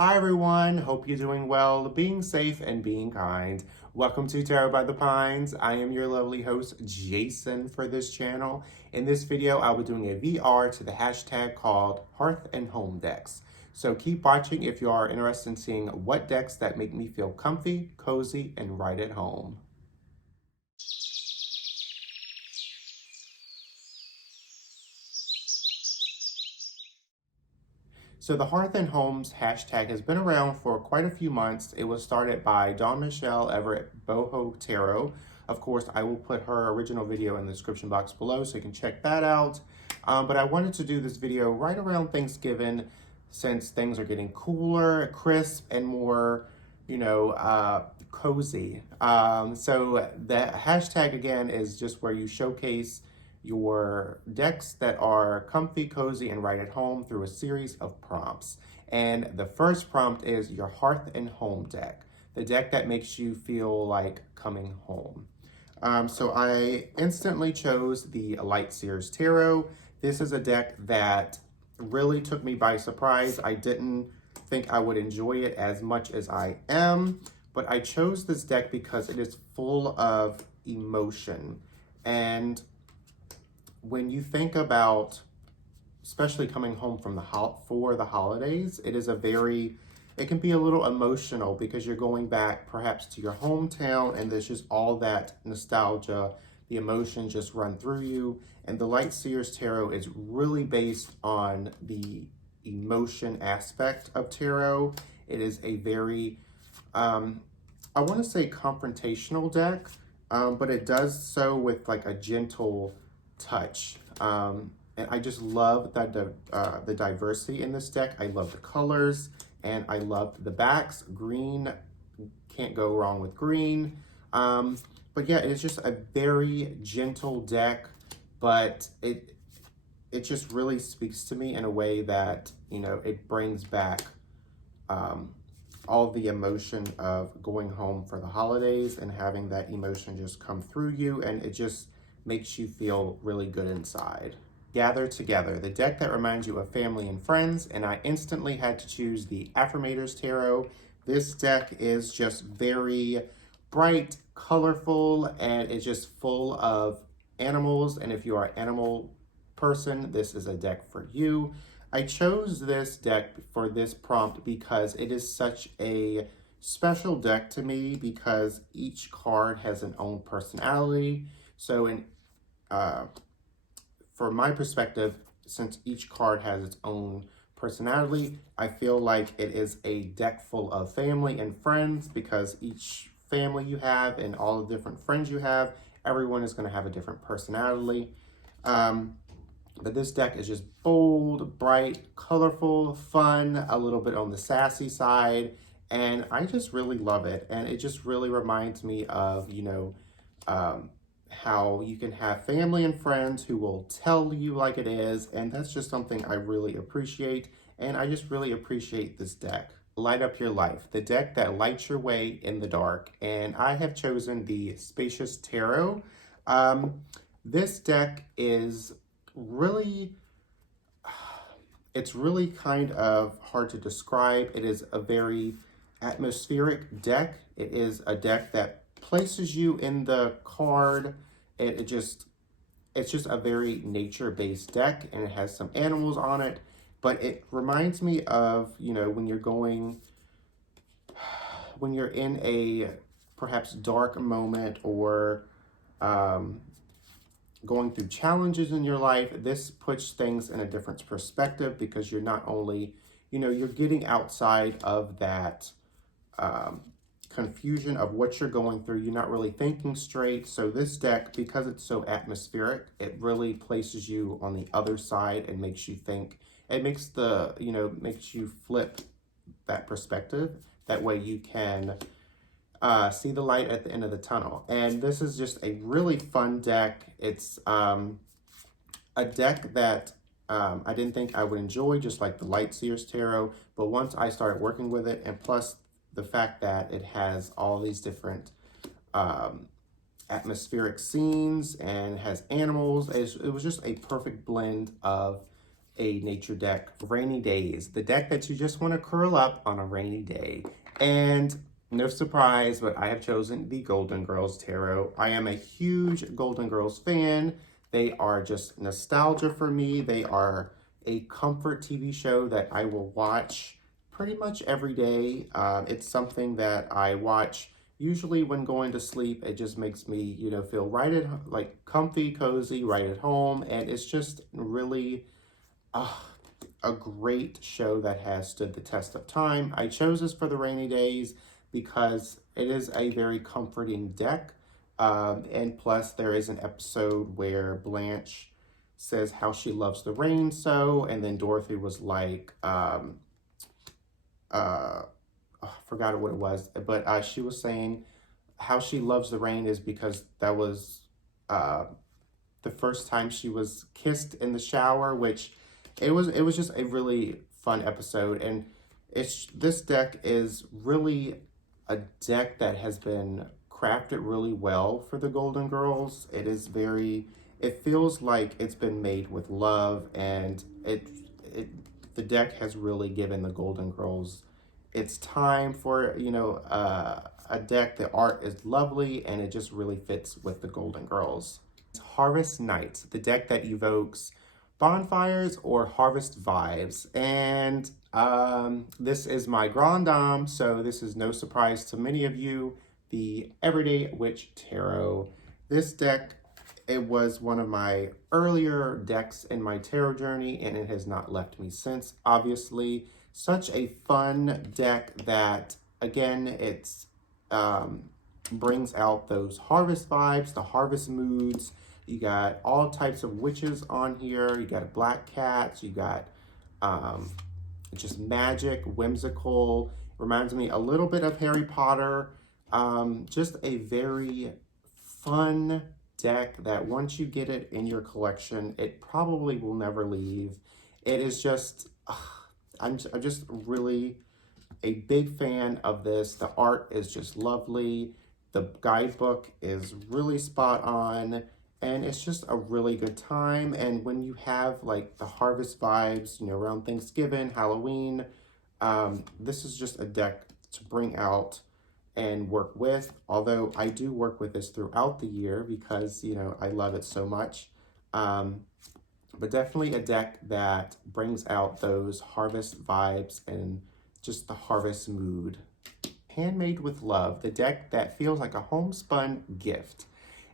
Hi everyone, hope you're doing well, being safe and being kind. Welcome to Tarot by the Pines. I am your lovely host, Jason, for this channel. In this video, I'll be doing a VR to the hashtag called Hearth and Home decks. So keep watching if you are interested in seeing what decks that make me feel comfy, cozy, and right at home. So the Hearth and Homes hashtag has been around for quite a few months. It was started by Dawn Michelle Everett Boho Tarot. Of course, I will put her original video in the description box below so you can check that out. But I wanted to do this video right around Thanksgiving since things are getting cooler, crisp, and more, cozy. So the hashtag again is just where you showcase your decks that are comfy, cozy, and right at home through a series of prompts. And the first prompt is your Hearth and Home deck, the deck that makes you feel like coming home. So I instantly chose the Light Seers Tarot. This is a deck that really took me by surprise. I didn't think I would enjoy it as much as I am, but I chose this deck because it is full of emotion. And when you think about, especially coming home from for the holidays, it can be a little emotional because you're going back perhaps to your hometown and there's just all that nostalgia, the emotions just run through you. And the Light Seers Tarot is really based on the emotion aspect of tarot. It is a very, I want to say confrontational deck, but it does so with like a gentle touch. And I just love the diversity in this deck. I love the colors and I love the backs. Green, can't go wrong with green. But yeah, it's just a very gentle deck, but it just really speaks to me in a way that, it brings back all the emotion of going home for the holidays and having that emotion just come through you, and it just makes you feel really good inside. Gather Together, the deck that reminds you of family and friends, and I instantly had to choose the Affirmators Tarot. This deck is just very bright, colorful, and it's just full of animals, and if you are an animal person, this is a deck for you. I chose this deck for this prompt because it is such a special deck to me because each card has an own personality. So from my perspective, since each card has its own personality, I feel like it is a deck full of family and friends because each family you have and all the different friends you have, everyone is going to have a different personality. But this deck is just bold, bright, colorful, fun, a little bit on the sassy side, and I just really love it. And it just really reminds me of, how you can have family and friends who will tell you like it is, and that's just something I really appreciate, and I just really appreciate this deck. Light Up Your Life, the deck that lights your way in the dark, and I have chosen the Spacious Tarot. This deck is really, it's really kind of hard to describe. It is a very atmospheric deck. It is a deck that places you in the card. It's just a very nature-based deck, and it has some animals on it, but it reminds me of, when you're in a perhaps dark moment or going through challenges in your life. This puts things in a different perspective because you're not only, you're getting outside of that confusion of what you're going through. You're not really thinking straight. So this deck, because it's so atmospheric, it really places you on the other side and makes you think. It makes makes you flip that perspective. That way you can see the light at the end of the tunnel. And this is just a really fun deck. It's a deck that I didn't think I would enjoy, just like the Light Seers Tarot. But once I started working with it, and plus the fact that it has all these different atmospheric scenes and has animals, it was just a perfect blend of a nature deck for rainy days. The deck that you just want to curl up on a rainy day. And no surprise, but I have chosen the Golden Girls Tarot. I am a huge Golden Girls fan. They are just nostalgia for me. They are a comfort TV show that I will watch pretty much every day. It's something that I watch usually when going to sleep. It just makes me, you know, feel right at, like, comfy, cozy, right at home. And it's just really a great show that has stood the test of time. I chose this for the rainy days because it is a very comforting deck. And plus, there is an episode where Blanche says how she loves the rain so, and then Dorothy was like, I forgot what it was, but she was saying how she loves the rain is because that was the first time she was kissed in the shower, which it was just a really fun episode. And this deck is really a deck that has been crafted really well for the Golden Girls. It feels like it's been made with love, and the deck has really given the Golden Girls its time for, you know, a deck. The art is lovely and it just really fits with the Golden Girls. Harvest Night, the deck that evokes bonfires or harvest vibes. And this is my grand dame, so this is no surprise to many of you, the Everyday Witch Tarot. This deck, it was one of my earlier decks in my tarot journey, and it has not left me since. Obviously, such a fun deck that, again, it's brings out those harvest vibes, the harvest moods. You got all types of witches on here. You got black cats. You got just magic, whimsical. Reminds me a little bit of Harry Potter. Just a very fun deck that once you get it in your collection, it probably will never leave. It is just, I'm just really a big fan of this. The art is just lovely. The guidebook is really spot on, and it's just a really good time. And when you have like the harvest vibes, you know, around Thanksgiving, Halloween, this is just a deck to bring out and work with. Although I do work with this throughout the year because, you know, I love it so much. But definitely a deck that brings out those harvest vibes and just the harvest mood. Handmade with Love, the deck that feels like a homespun gift.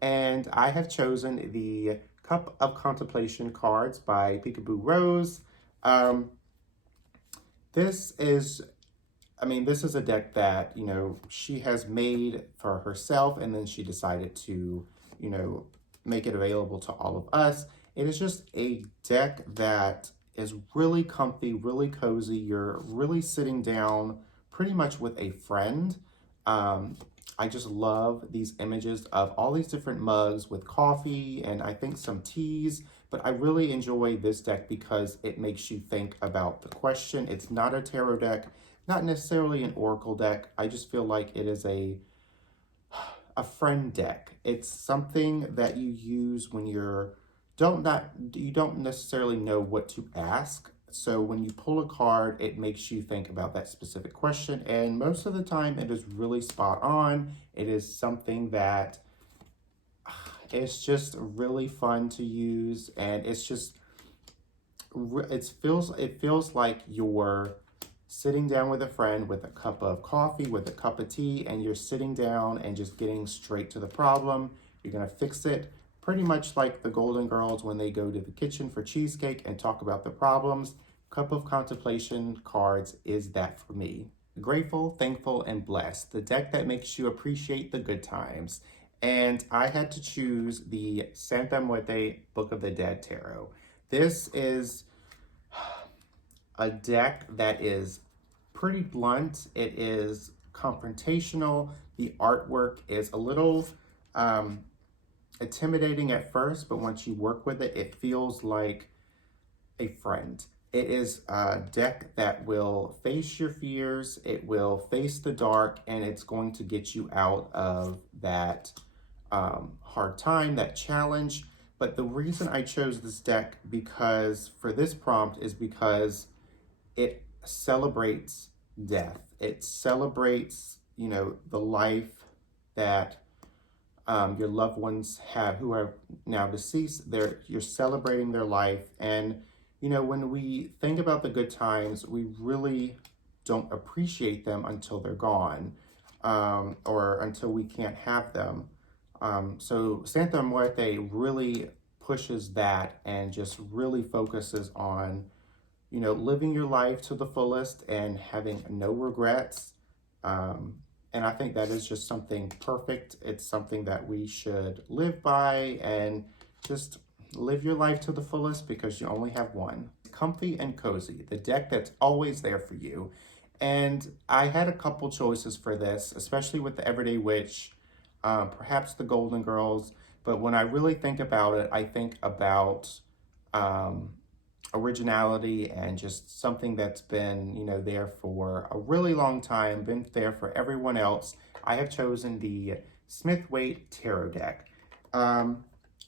And I have chosen the Cup of Contemplation cards by Peekaboo Rose. This is a deck that, you know, she has made for herself, and then she decided to, you know, make it available to all of us. It is just a deck that is really comfy, really cozy. You're really sitting down pretty much with a friend. I just love these images of all these different mugs with coffee and I think some teas, but I really enjoy this deck because it makes you think about the question. It's not a tarot deck, not necessarily an oracle deck. I just feel like it is a friend deck. It's something that you use when you don't necessarily know what to ask. So when you pull a card, it makes you think about that specific question. And most of the time it is really spot on. It is something that it's just really fun to use. And it's just, it feels like you're sitting down with a friend with a cup of coffee, with a cup of tea, and you're sitting down and just getting straight to the problem. You're gonna fix it. Pretty much like the Golden Girls when they go to the kitchen for cheesecake and talk about the problems. Cup of Contemplation cards is that for me. Grateful, Thankful, and Blessed, the deck that makes you appreciate the good times. And I had to choose the Santa Muerte Book of the Dead Tarot. This is a deck that is pretty blunt. It is confrontational. The artwork is a little intimidating at first, but once you work with it, it feels like a friend. It is a deck that will face your fears, it will face the dark, and it's going to get you out of that hard time, that challenge. But the reason I chose this deck for this prompt is because it celebrates death. It celebrates, the life that your loved ones have who are now deceased. You're celebrating their life. And, when we think about the good times, we really don't appreciate them until they're gone, or until we can't have them. So Santa Muerte really pushes that and just really focuses on, living your life to the fullest and having no regrets. And I think that is just something perfect. It's something that we should live by, and just live your life to the fullest because you only have one. Comfy and cozy, the deck that's always there for you. And I had a couple choices for this, especially with the Everyday Witch, perhaps the Golden Girls. But when I really think about it, I think about originality and just something that's been, there for a really long time, been there for everyone else. I have chosen the Smith-Waite Tarot deck.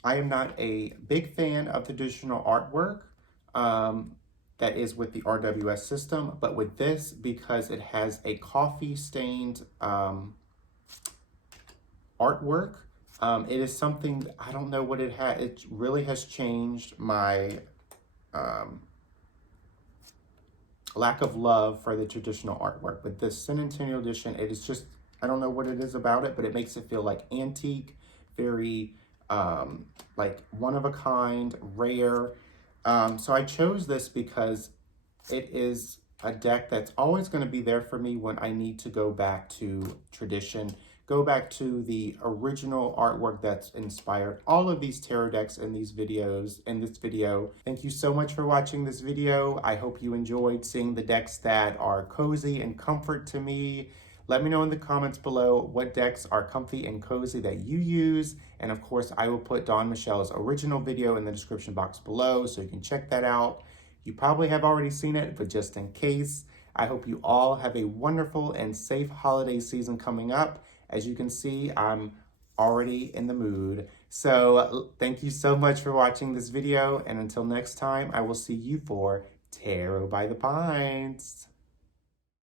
I am not a big fan of the traditional artwork that is with the RWS system, but with this, because it has a coffee-stained artwork, it is something, I don't know what it has. It really has changed my lack of love for the traditional artwork. But this Centennial Edition, it is just, I don't know what it is about it, but it makes it feel like antique, very like one of a kind, rare. So I chose this because it is a deck that's always going to be there for me when I need to go back to tradition, go back to the original artwork that's inspired all of these tarot decks in this video. Thank you so much for watching this video. I hope you enjoyed seeing the decks that are cozy and comfort to me. Let me know in the comments below what decks are comfy and cozy that you use. And of course, I will put Dawn Michelle's original video in the description box below, so you can check that out. You probably have already seen it, but just in case, I hope you all have a wonderful and safe holiday season coming up. As you can see, I'm already in the mood. So thank you so much for watching this video. And until next time, I will see you for Tarot by the Pines.